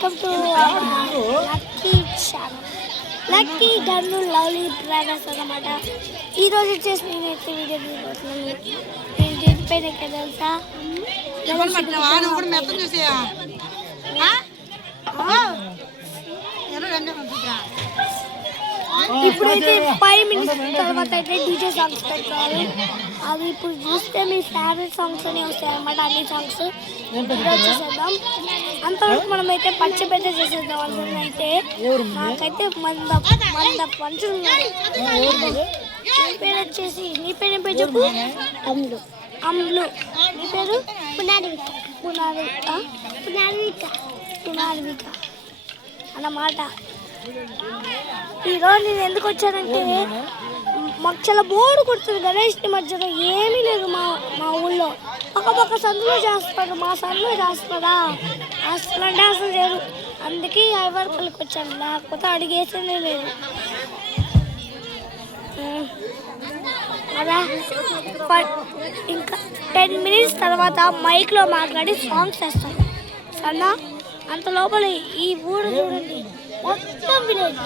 Welcome to lucky channel. Lucky gun lovely brothers అన్నమాట. ఈరోజు వచ్చేసి నేనైతే వీడియో తీయబోతున్నాను. నేను దేనిపైన ఎక్కడ తెలుసా, ఇప్పుడైతే 5 minutes తర్వాత అయితే డీజే సాంగ్స్ పెట్టాలి. అవి ఇప్పుడు చూస్తే మీ ఫేవరెట్ సాంగ్స్ అని వస్తాయి అన్నమాట. అన్ని సాంగ్స్ వచ్చేసేద్దాం. అంతవరకు మనమైతే పచ్చబెట్ట చేసేద్దాం. అందులో అయితే నాకైతే మంద పంచులు ఉన్నాయి. నీ పేరు వచ్చేసి, నీ పేరు ఏం పేరు చెప్పు? అమ్ములు. అమ్ములు. నీ పేరు? పునారిక అన్నమాట. ఈరోజు నేను ఎందుకు వచ్చానంటే, మాకు చాలా బోర్డు కొడుతుంది గణేష్ మధ్యలో ఏమీ లేదు మా ఊళ్ళో. పక్క సందులో చేస్తారు, మా సందులో చేస్తారా అసలు అంటే అసలు లేదు. అందుకే ఐవర్కల్కి వచ్చాను, లేకపోతే అడిగేసేనే లేదు. అలా ఇంకా 10 minutes తర్వాత మైక్లో మాట్లాడి సాంగ్స్ వేస్తాను సన్నా. అంత లోపల ఈ ఊరు చూడండి, మొత్తం విలేజ్